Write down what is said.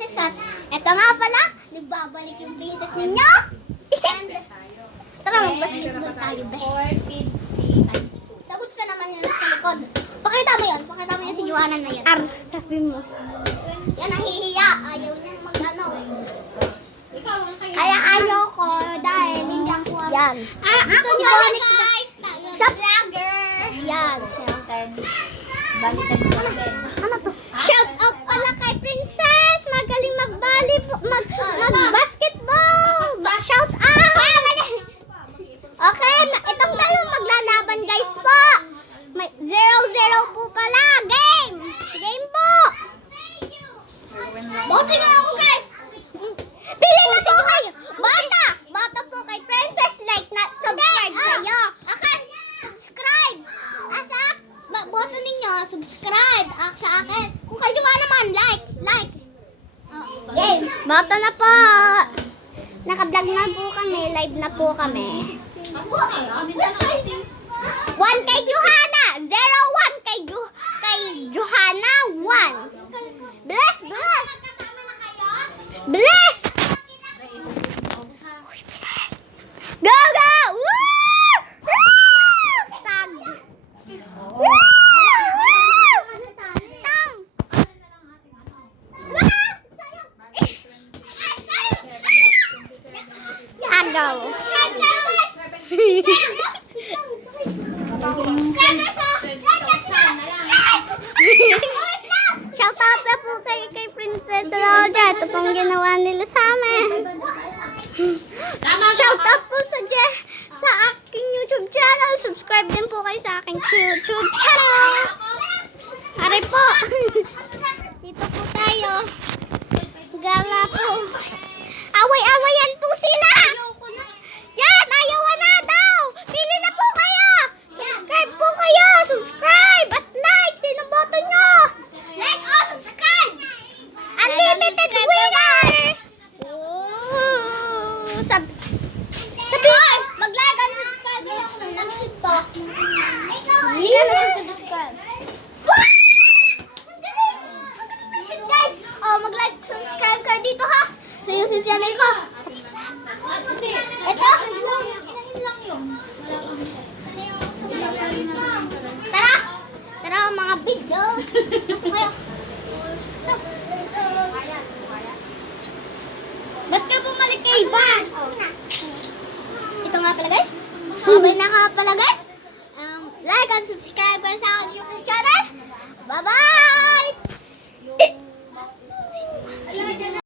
princess at eto nga pala, nagbabalik yung princess ninyo. Tara, mag-basketball tayo, be. 450 Sagot ka naman yan sa likod. Pakita mo yan si Joanna na yan. Sabi mo. Yan, nahihiya. Ayaw niyan mag-ano. Kaya ayaw ko dahil hindi ako. Yan. Ito Ako si pala, Bonnie. guys. Shop. Vlogger. Yan. Balikan sa akin. Ano to? Shout out pala kay Princess. Magaling mag-basketball. Shout out. Okay, itong dalawang maglalaban guys po. May 0-0 po pala. Game. Game po. Bote nga ako, guys. Pili na po kayo. Bata po kay Princess. Like na subscribe kayo. Akin, subscribe. Boto ninyo, subscribe. Sa akin. Kung kayo naman, like. Game. Bata na po. Naka-vlog na po kami. Live na po kami. 1 kay Johanna. 0-1 kay Johanna. 1. Bless. Go! Woo! Sag. Tang. Agaw. Shout out na po kay Princess Roja. Ito pong ginawa nila sa amin. Shout out po sa aking YouTube channel. Subscribe din po kayo sa aking YouTube channel. Aray po. Dito po tayo. Gala po. Away-awayan po sila. Yan, ayawan na daw. Pili na po kayo. Subscribe po kayo. Subscribe at like. Sino boto nyo? Like or subscribe. Unlimited winner. Ooh, Mag-like and subscribe din ako nung nag-shoot to. Hindi ka nag-subscribe. Shoot, guys. Mag-like, subscribe ka dito ha. Sa YouTube channel ko. Ito. Tara mga videos. Pasok kayo. So, ba't ka bumalik kay Ivan? Ito nga pala guys. Babay na nga pala guys. Like and subscribe guys sa aking YouTube channel. Bye-bye!